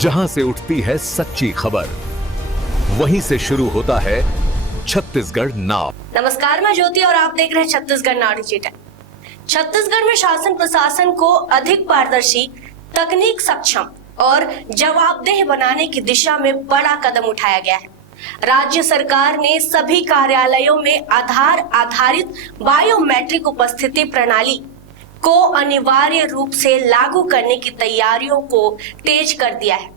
जहां से उठती है सच्ची खबर, वहीं से शुरू होता है छत्तीसगढ़ नाउ। नमस्कार, मैं ज्योति और आप देख रहे हैं छत्तीसगढ़ नाउ डिजिटल। छत्तीसगढ़ में शासन प्रशासन को अधिक पारदर्शी, तकनीक सक्षम और जवाबदेह बनाने की दिशा में बड़ा कदम उठाया गया है। राज्य सरकार ने सभी कार्यालयों में आधार आधारित बायोमेट्रिक उपस्थिति प्रणाली को अनिवार्य रूप से लागू करने की तैयारियों को तेज कर दिया है।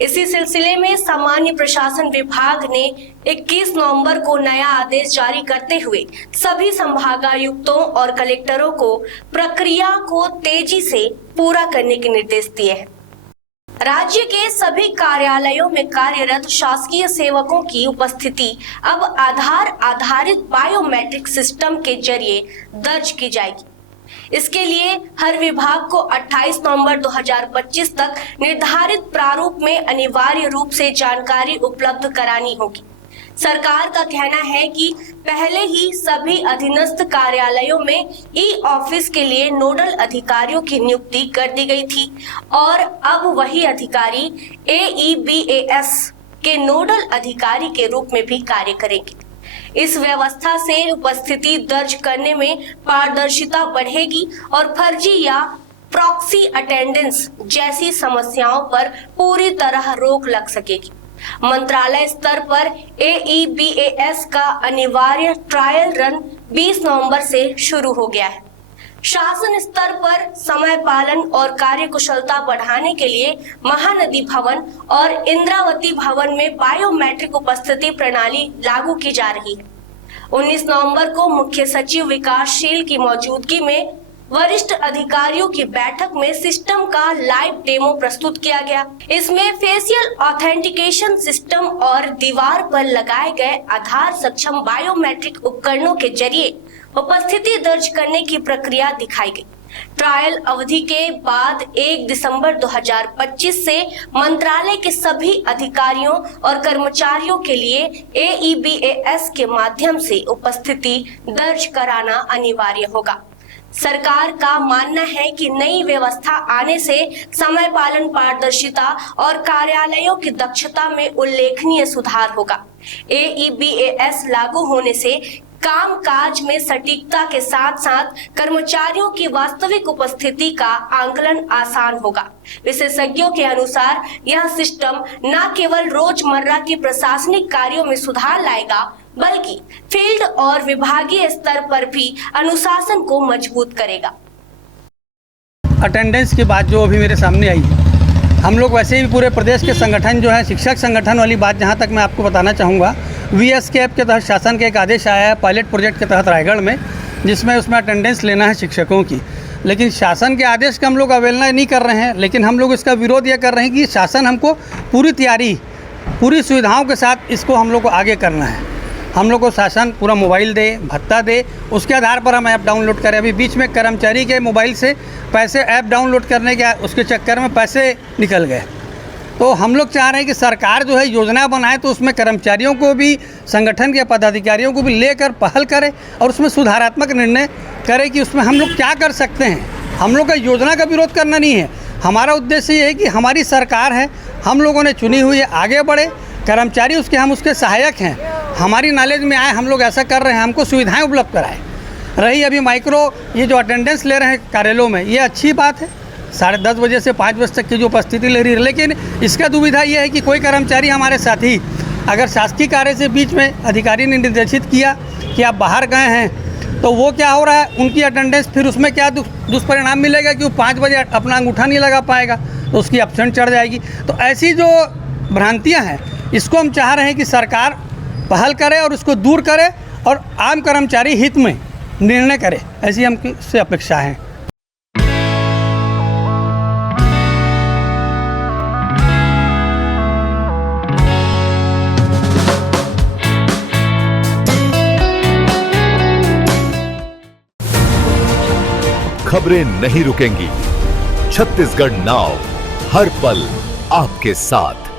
इसी सिलसिले में सामान्य प्रशासन विभाग ने 21 नवंबर को नया आदेश जारी करते हुए सभी संभागायुक्तों और कलेक्टरों को प्रक्रिया को तेजी से पूरा करने के निर्देश दिए हैं। राज्य के सभी कार्यालयों में कार्यरत शासकीय सेवकों की उपस्थिति अब आधार आधारित बायोमेट्रिक सिस्टम के जरिए दर्ज की जाएगी। इसके लिए हर विभाग को 28 नवंबर 2025 तक निर्धारित प्रारूप में अनिवार्य रूप से जानकारी उपलब्ध करानी होगी। सरकार का कहना है कि पहले ही सभी अधीनस्थ कार्यालयों में ई ऑफिस के लिए नोडल अधिकारियों की नियुक्ति कर दी गई थी और अब वही अधिकारी AEBAS के नोडल अधिकारी के रूप में भी कार्य करेंगे। इस व्यवस्था से उपस्थिति दर्ज करने में पारदर्शिता बढ़ेगी और फर्जी या प्रॉक्सी अटेंडेंस जैसी समस्याओं पर पूरी तरह रोक लग सकेगी। मंत्रालय स्तर पर AEBAS का अनिवार्य ट्रायल रन 20 नवंबर से शुरू हो गया है। शासन स्तर पर समय पालन और कार्यकुशलता बढ़ाने के लिए महानदी भवन और इंद्रावती भवन में बायोमेट्रिक उपस्थिति प्रणाली लागू की जा रही है। 19 नवंबर को मुख्य सचिव विकासशील की मौजूदगी में वरिष्ठ अधिकारियों की बैठक में सिस्टम का लाइव डेमो प्रस्तुत किया गया। इसमें फेशियल ऑथेंटिकेशन सिस्टम और दीवार पर लगाए गए आधार सक्षम बायोमेट्रिक उपकरणों के जरिए उपस्थिति दर्ज करने की प्रक्रिया दिखाई गई। ट्रायल अवधि के बाद 1 दिसंबर 2025 से मंत्रालय के सभी अधिकारियों और कर्मचारियों के लिए AEBAS के माध्यम से उपस्थिति दर्ज कराना अनिवार्य होगा। सरकार का मानना है कि नई व्यवस्था आने से समय पालन, पारदर्शिता और कार्यालयों की दक्षता में उल्लेखनीय सुधार होगा। AEBAS लागू होने से कामकाज में सटीकता के साथ साथ कर्मचारियों की वास्तविक उपस्थिति का आंकलन आसान होगा। विशेषज्ञों के अनुसार यह सिस्टम न केवल रोजमर्रा के प्रशासनिक कार्यों में सुधार लाएगा, बल्कि फील्ड और विभागीय स्तर पर भी अनुशासन को मजबूत करेगा। अटेंडेंस की बात जो अभी मेरे सामने आई है, हम लोग वैसे ही पूरे प्रदेश के संगठन जो है, शिक्षक संगठन वाली बात जहां तक मैं आपको बताना चाहूँगा, VSCAP के तहत शासन के एक आदेश आया है पायलट प्रोजेक्ट के तहत रायगढ़ में, जिसमें उसमें अटेंडेंस लेना है शिक्षकों की। लेकिन शासन के आदेश का हम लोग अवहेलना नहीं कर रहे हैं, लेकिन हम लोग इसका विरोध ये कर रहे हैं कि शासन हमको पूरी तैयारी, पूरी सुविधाओं के साथ इसको हम लोग को आगे करना है। हम लोग को शासन पूरा मोबाइल दे, भत्ता दे, उसके आधार पर हम ऐप डाउनलोड करें। अभी बीच में कर्मचारी के मोबाइल से पैसे ऐप डाउनलोड करने के उसके चक्कर में पैसे निकल गए। तो हम लोग चाह रहे हैं कि सरकार जो है योजना बनाए तो उसमें कर्मचारियों को भी, संगठन के पदाधिकारियों को भी लेकर पहल करे और उसमें सुधारात्मक निर्णय करे कि उसमें हम लोग क्या कर सकते हैं। हम लोग का योजना का विरोध करना नहीं है, हमारा उद्देश्य ये है कि हमारी सरकार है, हम लोगों ने चुनी हुई है, आगे बढ़े, कर्मचारी उसके, हम उसके सहायक हैं, हमारी नॉलेज में आए, हम लोग ऐसा कर रहे हैं, हमको सुविधाएं उपलब्ध कराएं। रही अभी माइक्रो ये जो अटेंडेंस ले रहे हैं कार्यालयों में, ये अच्छी बात है, 10:30 बजे से 5 बजे तक की जो उपस्थिति ले रही है। लेकिन इसका दुविधा ये है कि कोई कर्मचारी हमारे साथी अगर शासकीय कार्य से बीच में अधिकारी ने निर्देशित किया कि आप बाहर गए हैं, तो वो क्या हो रहा है, उनकी अटेंडेंस फिर उसमें क्या दुष्परिणाम मिलेगा कि वो 5 बजे अपना अंगूठा नहीं लगा पाएगा, तो उसकी एब्सेंट चढ़ जाएगी। तो ऐसी जो भ्रांतियाँ हैं, इसको हम चाह रहे हैं कि सरकार पहल करे और उसको दूर करे और आम कर्मचारी हित में निर्णय करे, ऐसी हमसे अपेक्षा है। खबरें नहीं रुकेंगी। छत्तीसगढ़ नाउ हर पल आपके साथ।